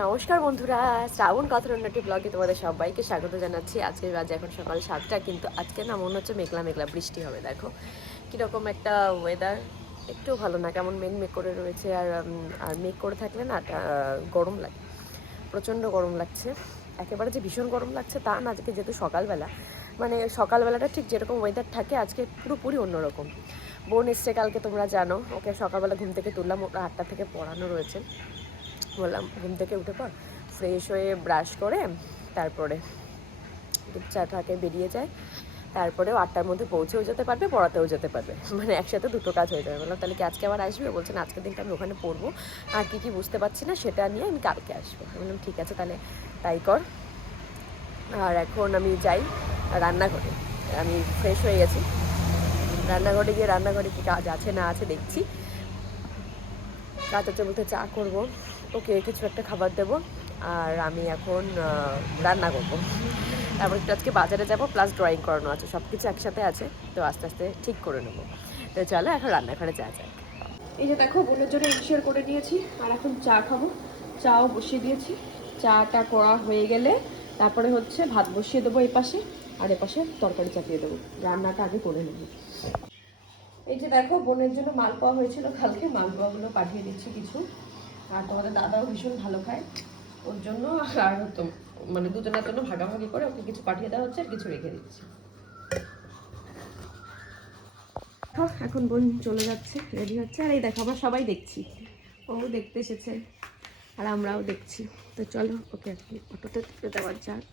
নমস্কার বন্ধুরা, শ্রাবণ কথার অন্যটি ব্লগে তোমাদের সবাইকে স্বাগত জানাচ্ছি। আজকে বাজে এখন সকাল 7টা, কিন্তু আজকে না মনে হচ্ছে মেঘলা মেঘলা বৃষ্টি হবে। দেখো কীরকম একটা ওয়েদার, একটু ভালো না, কেমন মেঘ মেঘ করে রয়েছে। আর মেঘ করে থাকলে না গরম লাগে, প্রচণ্ড গরম লাগছে। একেবারে যে ভীষণ গরম লাগছে তা না, আজকে যেহেতু সকালবেলা, মানে সকালবেলাটা ঠিক যেরকম ওয়েদার থাকে আজকে পুরোপুরি অন্যরকম। বোন এসছে কালকে, তোমরা জানো, ওকে সকালবেলা ঘুম থেকে তুললাম, ওটা 8টা থেকে পড়ানো রয়েছে। বললাম ঘুম থেকে উঠে পর, ফ্রেশ হয়ে ব্রাশ করে তারপরে দুধ চা ঠাকে বেরিয়ে যায়, তারপরেও 8টার মধ্যে পৌঁছেও যেতে পারবে, পড়াতেও যেতে পারবে, মানে একসাথে দুটো কাজ হয়ে যাবে। বললাম তাহলে কি আজকে আবার আসবে? বলছেন আজকের দিনটা আমি ওখানে পড়বো, আর কী কী বুঝতে পারছি না সেটা নিয়ে আমি কালকে আসবো। বললাম ঠিক আছে, তাহলে তাই কর। আর এখন আমি যাই রান্নাঘরে, আমি ফ্রেশ হয়ে গেছি, রান্নাঘরে গিয়ে রান্নাঘরে কী কাজ আছে না আছে দেখছি। কাজ হচ্ছে বলতে চা করবো, ওকে কিছু একটা খাবার দেবো, আর আমি এখন রান্না করবো। তারপর একটু আজকে বাজারে যাবো, প্লাস ড্রয়িং করানো আছে, সব কিছু একসাথে আছে, তো আস্তে আস্তে ঠিক করে নেবো। তো চলো এখন রান্নাঘরে যাওয়া যাক। এই যে দেখো, বোনের জন্য ইনশিওর করে নিয়েছি, আর এখন চা খাবো। চাও বসিয়ে দিয়েছি, চাটা করা হয়ে গেলে তারপরে হচ্ছে ভাত বসিয়ে দেবো এই পাশে, আর এ পাশে তরকারি চাপিয়ে দেবো। রান্নাটা আগে করে নেবো। এই যে দেখো, বোনের জন্য মালপোয়া হয়েছিল কালকে, মালপোয়াগুলো পাঠিয়ে দিচ্ছি কিছু। আর তোমাদের দাদাও ভীষণ ভালো খায়, ওর জন্য আর হতো মানে দুজনের জন্য ভাগাভাগি করে ওকে কিছু পাঠিয়ে দেওয়া হচ্ছে, আর কিছু রেখে দিচ্ছি। এখন বোন চলে যাচ্ছে, রেডি হচ্ছে, আর এই দেখো আমরা সবাই দেখছি, ও দেখতে এসেছে আর আমরাও দেখছি। তো চলো ওকে আর কি অটোতে তুলে দেওয়া যাক,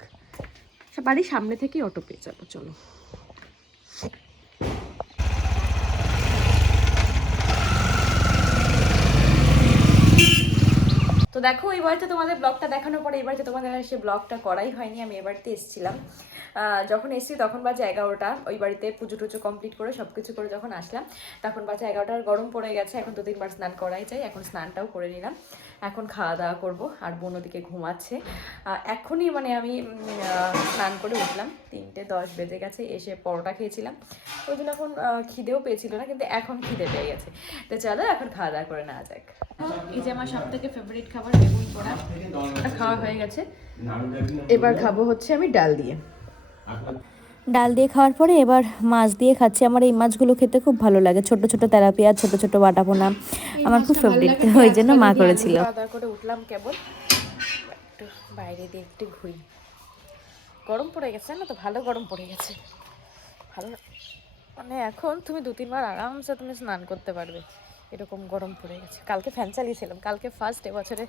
বাড়ির সামনে থেকেই অটো পেয়ে যাবো। চলো। তো দেখো, এই বাড়িতে তোমাদের ব্লগটা দেখানোর পরে এই বাড়িতে তোমাদের সে ব্লগটা করাই হয়নি। আমি এ বাড়িতে এসেছিলাম, যখন এসেছি তখন বাজে 11টা। ওই বাড়িতে পুজো টুজো কমপ্লিট করে সব কিছু করে যখন আসলাম তখন বাজে 11টার, গরম পড়ে গেছে, এখন 2-3 বার স্নান করাই যায়। এখন স্নানটাও করে নিলাম, এখন খাওয়া দাওয়া করবো। আর বোন ওদিকে ঘুমাচ্ছে। এখনই মানে আমি স্নান করে উঠলাম, 3:10 বেজে গেছে। এসে পরোটা খেয়েছিলাম, ওই জন্য এখন খিদেও পেয়েছিল না, কিন্তু এখন খিদে পেয়ে গেছে। তো চলো এখন খাওয়া দাওয়া করে নেওয়া যাক। এই যে আমার সব থেকে ফেভারিট খাবার বেগুন পোড়া, খাওয়া হয়ে গেছে। এবার খাবো হচ্ছে আমি ডাল দিয়ে। ডাল দিয়ে খাওয়ার পরে এবার মাছ দিয়ে খাচ্ছি। আমার এই মাছগুলো খেতে খুব ভালো লাগে, ছোট ছোট তেলাপিয়া, ছোট ছোট বাটা পোনা, আমার খুব ফেভারিট, ওই জন্য মা করেছিল। খাওয়া দাওয়া করে উঠলাম, কেবল একটু বাইরে দিয়ে একটু ঘুরি। গরম পড়ে গেছে না, তো ভালো গরম পড়ে গেছে, ভালো মানে এখন তুমি 2-3 বার আরামসে তুমি স্নান করতে পারবে, এরকম গরম পড়ে গেছে। কালকে ফ্যান চালিয়েছিলাম, কালকে ফার্স্ট এবছরে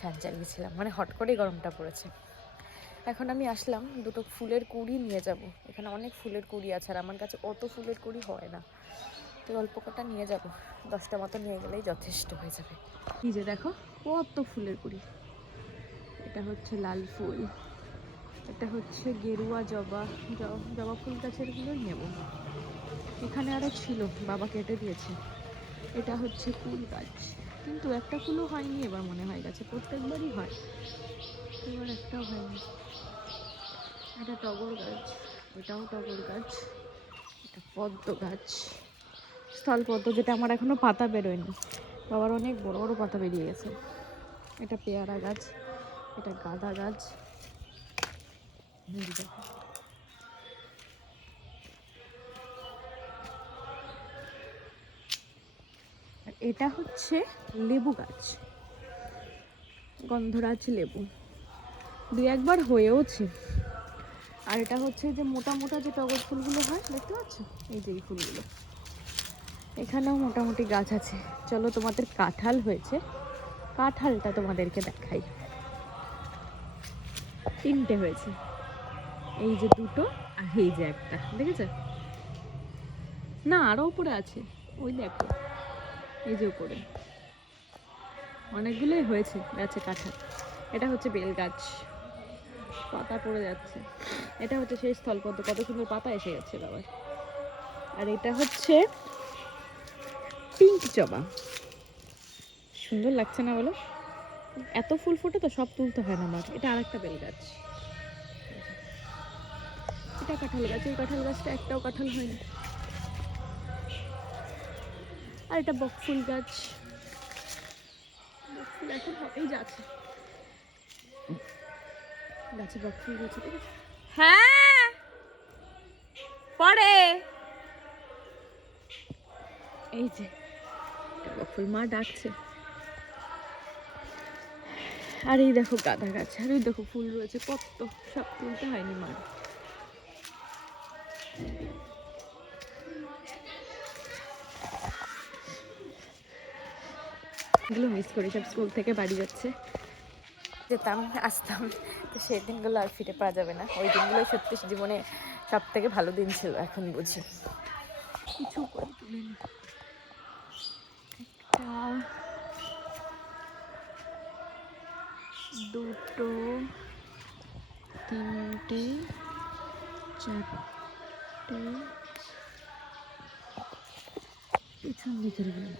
ফ্যান চালিয়েছিলাম, মানে হট করেই গরমটা পড়েছে। এখন আমি আসলাম দুটো ফুলের কুড়ি নিয়ে যাব, এখানে অনেক ফুলের কুড়ি আছে, আর আমার কাছে অত ফুলের কুড়ি হয় না, তো অল্প কটা নিয়ে যাব, 10টা মতো নিয়ে গেলেই যথেষ্ট হয়ে যাবে। এই যে দেখো কত ফুলের কুড়ি, এটা হচ্ছে লাল ফুল, এটা হচ্ছে গেরুয়া জবা, জবা ফুল গাছের গুলো নেব। এখানে আরও ছিল, বাবা কেটে দিয়েছে। এটা হচ্ছে কুল গাছ, কিন্তু একটা ফুলও হয়নি এবার, মনে হয় গেছে, প্রত্যেকবারই হয়, এবার একটাও হয়নি। এটা টগর গাছ, এটাও টগর গাছ, এটা পদ্ম গাছ, স্থল পদ্ম, যেটা আমার এখনো পাতা বেরোয়নি, বাবার অনেক বড় বড় পাতা বেরিয়ে গেছে। এটা পেয়ারা গাছ, এটা গাঁদা গাছ, আর এটা হচ্ছে লেবু গাছ, গন্ধরাজ লেবু, 2-1 বার হয়েওছে। আর এটা হচ্ছে যে মোটা মোটা যে টগর ফুলগুলো হয়, দেখতে পাচ্ছ, এই যে এই ফুলগুলো। এখানেও মোটামুটি গাছ আছে। চলো, তোমাদের কাঁঠাল হয়েছে, কাঁঠালটা তোমাদেরকে দেখাই। 3টে হয়েছে, এই যে 2টো, আর এই যে একটা, দেখেছ না, আরো উপরে আছে, ওই দেখো, এই যে উপরে অনেকগুলোই হয়েছে গাছে কাঁঠাল। এটা হচ্ছে বেল গাছ, পাতা পড়ে যাচ্ছে। এটা হচ্ছে সেই স্থলপদ্ম, কত সুন্দর পাতা এসে গেছে বাবার। আর এটা হচ্ছে পিঙ্ক জবা, সুন্দর লাগছে না বলো? এত ফুল ফোটে তো সব তুলতে হয় না আমার। এটা আরেকটা বেল গাছ, এটা কাঁঠাল গাছ, এই কাঁঠাল গাছটা একটাও কাঁঠাল হয়নি। আর এটা বকফুল গাছ, বকফুল এখন হবেই যাচ্ছে। গাছে বক ফুল রয়েছে, ঠিক আছে? হ্যাঁ পরে এই যে বক ফুল মা ডাকছে। আর এই দেখো গাঁদা গাছ, আর ওই দেখো ফুল রয়েছে কত, সব তুলতে হয়নি মার। এগুলো মিস করি, সব স্কুল থেকে বাড়ি যাচ্ছে, যেতাম আসতাম, তো সেই দিনগুলো আর ফিরে পাওয়া যাবে না। ওই দিনগুলো সত্যি জীবনে সব থেকে ভালো দিন ছিল, এখন বুঝি। কিছু করে তুলে নি। একটা, দুটো, তিনটে, চারটে, পিছন দিকের গুলো,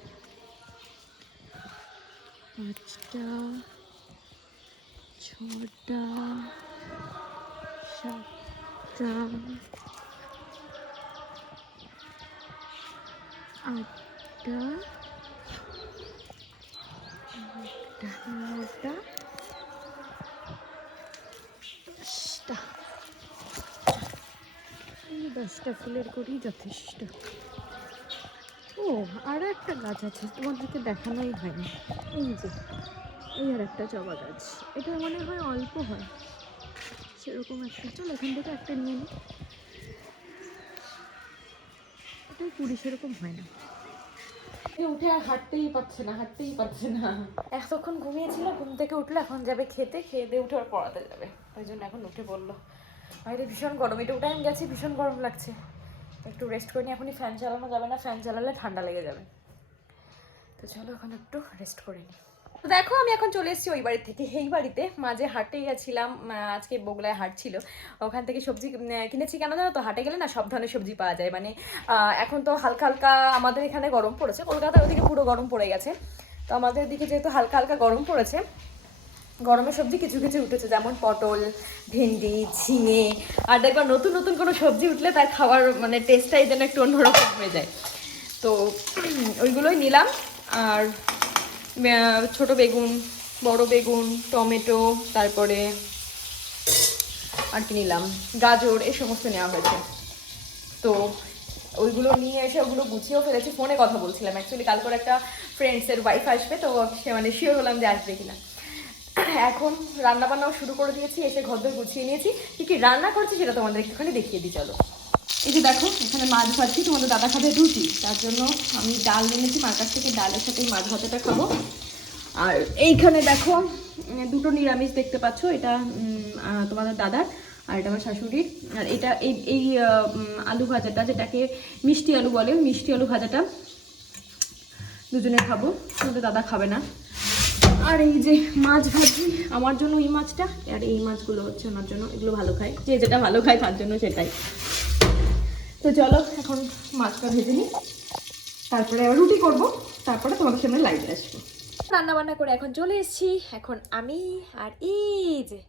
পাঁচটা, ছটা, সাতটা, আটটা, নটা, 10টা। 10টা ফুলের করেই যথেষ্ট। ও আরো একটা গাছ আছে, তোমাদেরকে দেখানোই হয়নি। এই যে এই আর একটা জবা গাছ, এটা মনে হয় অল্প হয় সেরকম একটা। চলো এখান থেকে একটা নিয়ে নিই, এটাই কুড়ি, সেরকম হয় না। উঠে আর হাঁটতেই পারছে না, হাঁটতেই পারছে না। এতক্ষণ ঘুমিয়েছিল, ঘুম থেকে উঠলো, এখন যাবে খেতে, খেয়ে দিয়ে উঠে আর পড়াতে যাবে, ওই জন্য এখন উঠে বললো। বাইরে ভীষণ গরম, এটা টাইম গেছে, ভীষণ গরম লাগছে, একটু রেস্ট করে নিই। এখনই ফ্যান চালানো যাবে না, ফ্যান চালালে ঠান্ডা লেগে যাবে। তো চলো এখন একটু রেস্ট করে নিই। তো দেখো আমি এখন চলে এসেছি ওই বাড়ি থেকে। এই বাড়িতে মাঝে হাটে গেছিলাম, আজকে বগুলায় হাট ছিল, ওখান থেকে সবজি কিনেছি। কেন জানো তো, হাটে গেলে না সব ধরনের সবজি পাওয়া যায়। মানে এখন তো হালকা হালকা আমাদের এখানে গরম পড়েছে, কলকাতার ওদিকে পুরো গরম পড়ে গেছে, তো আমাদের দিকে যেহেতু হালকা হালকা গরম পড়েছে, গরমের সবজি কিছু কিছু উঠেছে, যেমন পটল, ভেন্ডি, ঝিঙে। আর দেখবা নতুন নতুন কোনো সবজি উঠলে তার খাওয়ার মানে টেস্টটাই যেন একটু অন্যরকম হয়ে যায়। তো ওইগুলোই নিলাম। আর ছোট বেগুন, বড় বেগুন, টমেটো, তারপরে আর কি নিলাম, গাজর, এই সমস্ত নেওয়া হয়েছে। তো ওইগুলো নিয়ে এসে ওগুলো গুছিয়েও ফেলেছি। ফোনে কথা বলছিলাম অ্যাকচুয়ালি, কাল করে একটা ফ্রেন্ডসের ওয়াইফ আসবে, তো সে মানে শিওর হলাম যে আসবে কিনা। এখন রান্না বান্নাও শুরু করে দিয়েছি, এসে ঘরদোর গুছিয়ে নিয়েছি। কি কি রান্না করছি সেটা তোমাদের একটুখানি দেখিয়ে দিই চলো। এই যে দেখো এখানে মাছ ভাজছি, তোমাদের দাদা খাবে রুটি, তার জন্য আমি ডাল এনেছি মার কাছ থেকে, ডালের সাথে মাছ ভাজাটা খাবো। আর এইখানে দেখো দুটো নিরামিষ দেখতে পাচ্ছ, এটা তোমাদের দাদার, আর এটা আমার শাশুড়ির। আর এটা এই এই আলু ভাজাটা, যেটাকে মিষ্টি আলু বলে, মিষ্টি আলু ভাজাটা দুজনে খাবো, তোমাদের দাদা খাবে না। আর এই যে মাছ ভাজি আমার জন্য, এই মাছটা, আর এই মাছগুলো হচ্ছে আমার জন্য, এগুলো ভালো খায়, যে যেটা ভালো খায় তার জন্য সেটাই। তো চলো এখন মাছটা ভেজে নিই, তারপরে আবার রুটি করব, তারপরে তোমাদের সামনে লাইভে আসবো। রান্না বান্না করে এখন চলে এসেছি। এখন আমি আর এই যে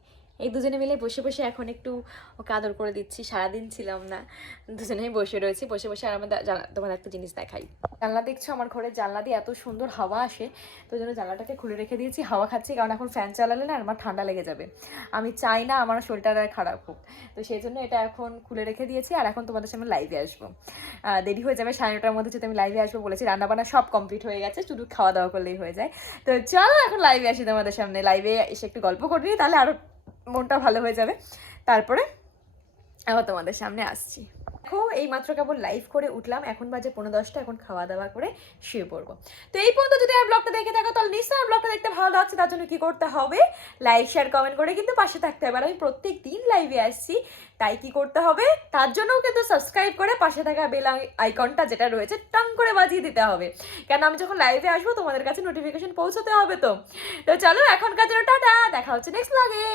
এই দুজনে মিলে বসে বসে এখন একটু ওকে আদর করে দিচ্ছি। সারাদিন ছিলাম না, দুজনেই বসে রয়েছি, বসে বসে। আর আমার তোমার একটা জিনিস দেখাই, জানলা দেখছো, আমার ঘরে জানলা দিয়ে এত সুন্দর হাওয়া আসে, তো জন্য জানলাটাকে খুলে রেখে দিয়েছি, হাওয়া খাচ্ছি। কারণ এখন ফ্যান চালালে না আমার ঠান্ডা লেগে যাবে, আমি চাই না আমার শরীরটা আর খারাপ হোক, তো সেই জন্য এটা এখন খুলে রেখে দিয়েছি। আর এখন তোমাদের সামনে লাইভে আসবো, দেরি হয়ে যাবে, 9:30টার মধ্যে যদি আমি লাইভে আসবো বলেছি। রান্নাবান্না সব কমপ্লিট হয়ে গেছে, শুধু খাওয়া দাওয়া করলেই হয়ে যায়। তো চলো এখন লাইভে আসি তোমাদের সামনে, লাইভে এসে একটু গল্প করে নিই, তাহলে আরও মনটা ভালো হয়ে যাবে। তারপরে আবার তোমাদের সামনে আসছি। দেখো এই মাত্র কেবল লাইভ করে উঠলাম, এখন বাজে 9:45, এখন খাওয়া দাওয়া করে শুয়ে পড়বো। তো এই পর্যন্ত যদি আর ব্লগটা দেখে থাকো তাহলে নিশ্চয়ই আর ব্লগটা দেখতে ভালো লাগছে, তার জন্য কি করতে হবে, লাইক শেয়ার কমেন্ট করে কিন্তু পাশে থাকতে হবে। আর আমি প্রত্যেক দিন লাইভে আসছি, তাই কি করতে হবে, তার জন্যও কিন্তু সাবস্ক্রাইব করে পাশে থাকা বেল আইকনটা যেটা রয়েছে টাং করে বাজিয়ে দিতে হবে, কেন আমি যখন লাইভে আসবো তোমাদের কাছে নোটিফিকেশন পৌঁছতে হবে। তো চলো এখনকার জন্য টাটা, দেখা হচ্ছে নেক্সট ব্লগে।